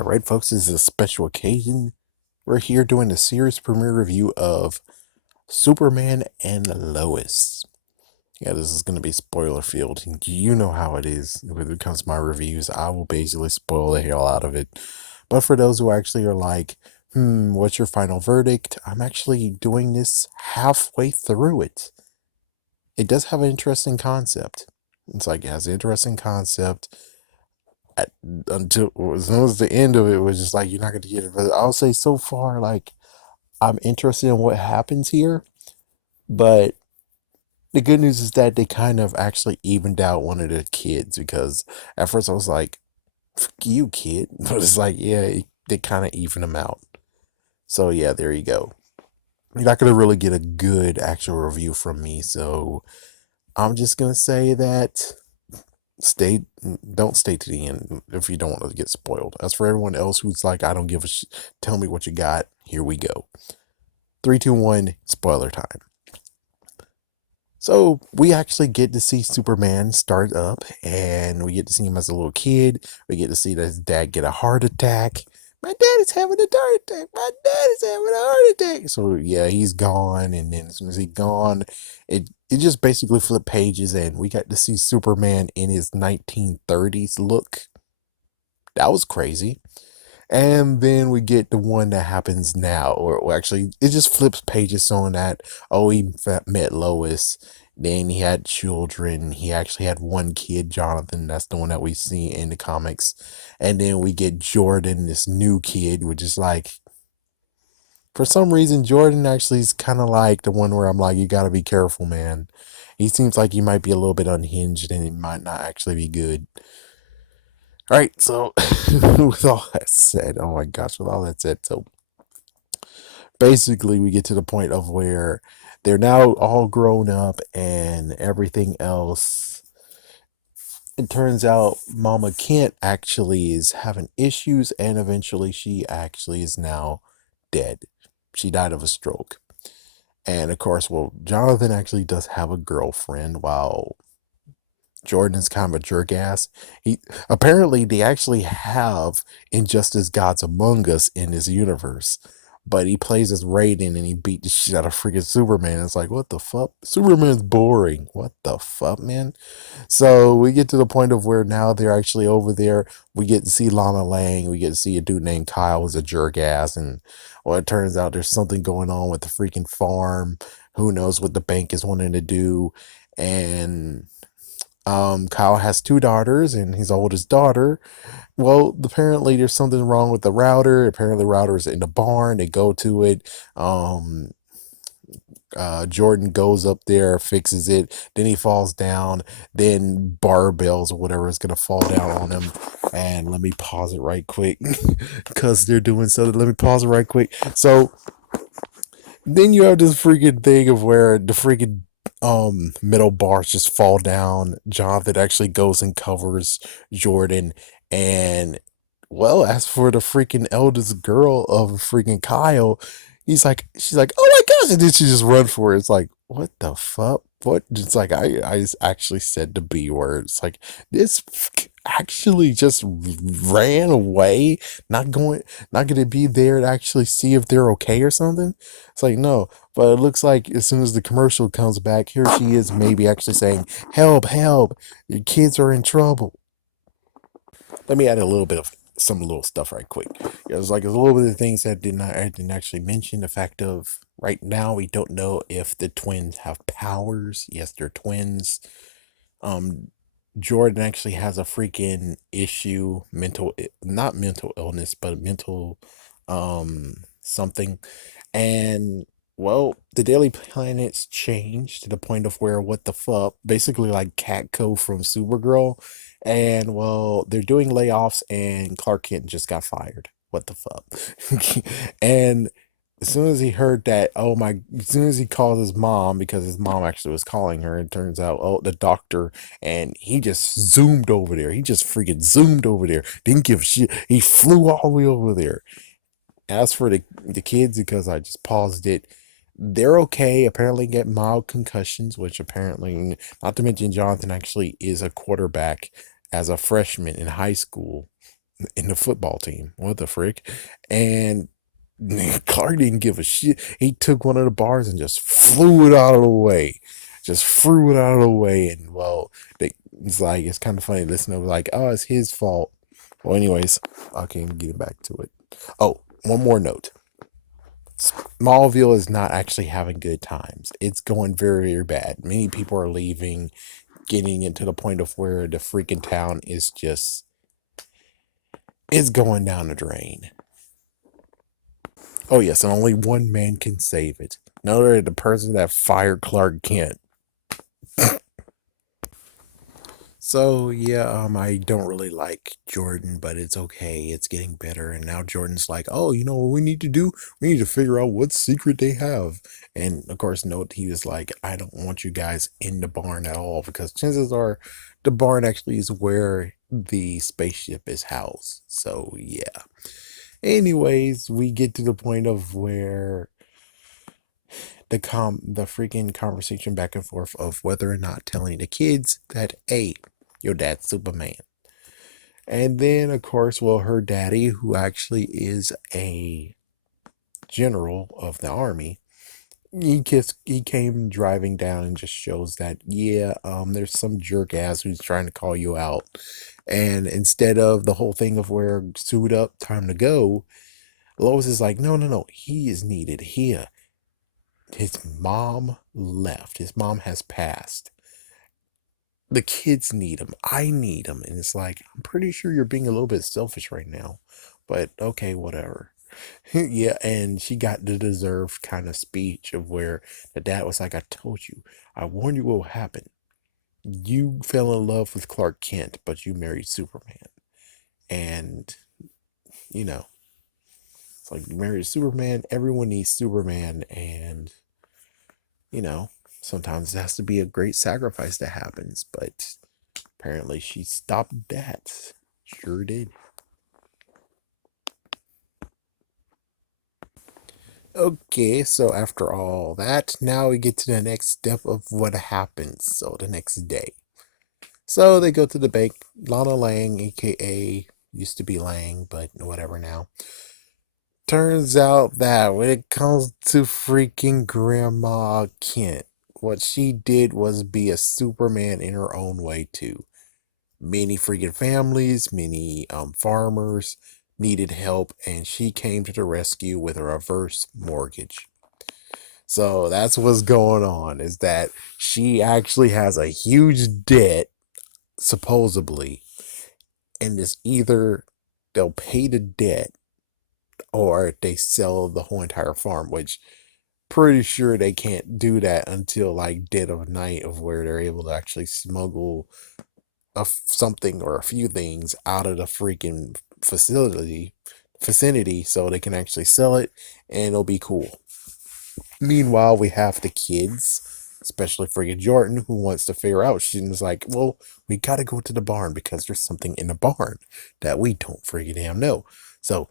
All right, folks, this is a special occasion. We're here doing a series premiere review of Superman and Lois. Yeah, this is going to be spoiler filled. You know how it is when it comes to my reviews. I will basically spoil the hell out of it. But for those who actually are like, what's your final verdict? I'm actually doing this halfway through it. It does have an interesting concept. It's like it has an interesting concept at, until as soon as the end of it was just like you're not going to get it. But I'll say so far, like I'm interested in what happens here. But the good news is that they kind of actually evened out one of the kids because at first I was like, "Fuck you, kid," but it's like, yeah, they kind of even them out. So yeah, there you go. You're not gonna really get a good actual review from me, so I'm just gonna say that stay don't stay to the end if you don't want to get spoiled. As for everyone else who's like, I don't give a tell me what you got. Here we go. 3, 2, 1, spoiler time. So we actually get to see Superman start up, and we get to see him as a little kid. We get to see that his dad get a heart attack. My dad is having a heart attack. My dad is having a heart attack. So yeah, he's gone, and then as soon as he's gone, it just basically flipped pages, and we got to see Superman in his 1930s look. That was crazy. And then we get the one that happens now, or actually, it just flips pages on that. Oh, he met Lois. Then he had children. He actually had one kid, Jonathan. That's the one that we see in the comics. And then we get Jordan, this new kid, which is like, for some reason, Jordan actually is kind of like the one where I'm like, you got to be careful, man. He seems like he might be a little bit unhinged and he might not actually be good. All right, so with all that said, oh my gosh, with all that said, so basically we get to the point of where they're now all grown up and everything else. It turns out Mama Kent actually is having issues, and eventually she actually is now dead. She died of a stroke. And of course, well, Jonathan actually does have a girlfriend while Jordan's kind of a jerk ass. He apparently they actually have Injustice Gods Among Us in this universe, but he plays as Raiden and he beat the shit out of freaking Superman. It's like, what the fuck? Superman's boring. What the fuck, man? So we get to the point of where now they're actually over there. We get to see Lana Lang. We get to see a dude named Kyle who's a jerk ass, and well, it turns out there's something going on with the freaking farm. Who knows what the bank is wanting to do, and Kyle has two daughters, and his oldest daughter. Well, apparently there's something wrong with the router. Apparently, the router is in the barn. They go to it. Jordan goes up there, fixes it. Then he falls down. Then barbells or whatever is gonna fall down on him. And let me pause it right quick because they're doing so. Let me pause it right quick. So then you have this freaking thing of where the freaking metal bars just fall down. Jonathan actually goes and covers Jordan, and well, as for the freaking eldest girl of freaking Kyle, she's like, oh my gosh, and then she just run for it. It's like, what the fuck? What? It's like I actually said the B word. It's like this actually just ran away, not going, not going to be there to actually see if they're okay or something. It's like no, but it looks like as soon as the commercial comes back, here she is, maybe actually saying, "Help, help! Your kids are in trouble." Let me add a little bit of some little stuff right quick. There's like a little bit of things that I didn't actually mention. The fact of right now we don't know if the twins have powers. Yes, they're twins. Um, Jordan actually has a freaking issue, not mental illness, but mental something. And well, the Daily Planet's changed to the point of where what the fuck, basically like Catco from Supergirl, and well, they're doing layoffs, and Clark Kent just got fired. What the fuck? And as soon as he heard that, oh my, as soon as he called his mom, because his mom actually was calling her, it turns out, oh, the doctor, and he just zoomed over there. He just freaking zoomed over there. Didn't give a shit. He flew all the way over there. As for the kids, because I just paused it, they're okay. Apparently get mild concussions, which apparently, not to mention Jonathan actually is a quarterback as a freshman in high school. in the football team. What the frick? And Clark didn't give a shit. He took one of the bars and just flew it out of the way. Just threw it out of the way. And well, it's like, it's kind of funny. Listen to like, oh, it's his fault. Well, anyways, okay, getting back to it. Oh, one more note. Smallville is not actually having good times. It's going very, very bad. Many people are leaving, getting into the point of where the freaking town is just, it's going down the drain. Oh yes, and only one man can save it. No, they're the person that fired Clark Kent. So yeah, I don't really like Jordan, but it's okay. It's getting better, and now Jordan's like, oh, you know what we need to do? We need to figure out what secret they have. And of course, note he was like, I don't want you guys in the barn at all because chances are, the barn actually is where the spaceship is housed. So yeah. Anyways, we get to the point of where the freaking conversation back and forth of whether or not telling the kids that, hey, your dad's Superman. And then of course, well, her daddy, who actually is a general of the army, he came driving down and just shows that, yeah, there's some jerk ass who's trying to call you out. And instead of the whole thing of where suit up, time to go, Lois is like, no, no, no, he is needed here. His mom left. His mom has passed. The kids need him. I need him. And it's like, I'm pretty sure you're being a little bit selfish right now. But okay, whatever. Yeah, and she got the deserved kind of speech of where the dad was like, I told you. I warned you what will happen. You fell in love with Clark Kent, but you married Superman. And, you know, it's like you married Superman. Everyone needs Superman. And sometimes it has to be a great sacrifice that happens, but apparently she stopped that. Sure did. Okay, so after all that, now we get to the next step of what happens. So the next day. So they go to the bank. Lana Lang, aka used to be Lang, but whatever now. Turns out that when it comes to freaking Grandma Kent, what she did was be a Superman in her own way too. Many freaking families, many farmers needed help, and she came to the rescue with a reverse mortgage. So that's what's going on, is that she actually has a huge debt, supposedly, and it's either they'll pay the debt or they sell the whole entire farm, which pretty sure they can't do that until like dead of night, of where they're able to actually smuggle something or a few things out of the freaking vicinity so they can actually sell it and it'll be cool. Meanwhile, we have the kids, especially freaking Jordan, who wants to figure out. She's like, well, we gotta go to the barn because there's something in the barn that we don't freaking damn know. So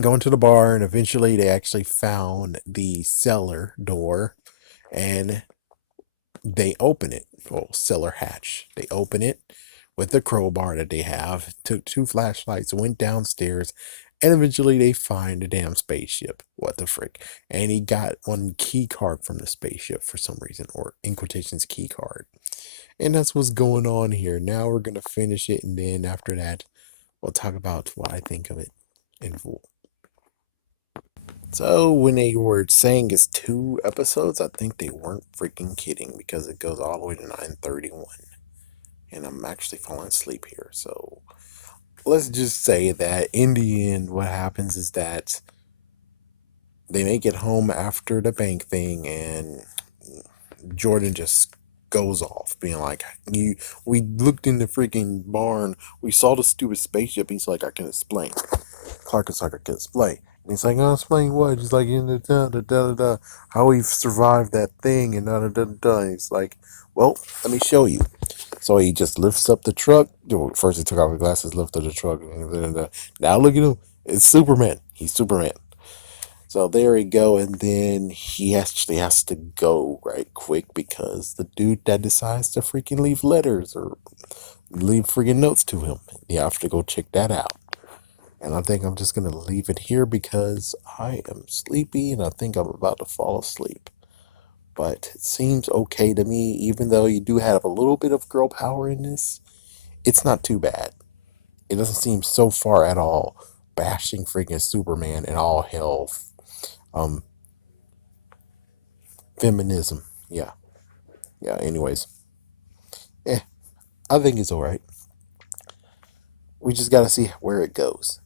going to the barn, eventually they actually found the cellar door, and they open it. Well, cellar hatch. They open it with the crowbar that they have, took two flashlights, went downstairs, and eventually they find the damn spaceship. What the frick? And he got one key card from the spaceship for some reason, or in quotations, key card. And that's what's going on here. Now we're going to finish it, and then after that, we'll talk about what I think of it in full. So when they were saying it's 2 episodes, I think they weren't freaking kidding, because it goes all the way to 9:31. And I'm actually falling asleep here. So let's just say that in the end, what happens is that they make it home after the bank thing, and Jordan just goes off, being like, we looked in the freaking barn, we saw the stupid spaceship. He's like, I can explain. Clark is like, I can explain. And he's like, I'll explain what? He's like, in the how we survived that thing, and da. He's like, well, let me show you. So he just lifts up the truck. First, he took off his glasses, lifted the truck. Now look at him. It's Superman. He's Superman. So there we go. And then he actually has to go right quick because the dude that decides to freaking leave letters or leave freaking notes to him, you have to go check that out. And I think I'm just going to leave it here because I am sleepy and I think I'm about to fall asleep. But it seems okay to me, even though you do have a little bit of girl power in this. It's not too bad. It doesn't seem so far at all bashing freaking Superman and all hell. Um, Feminism. Yeah. Yeah. Anyways, I think it's all right. We just got to see where it goes.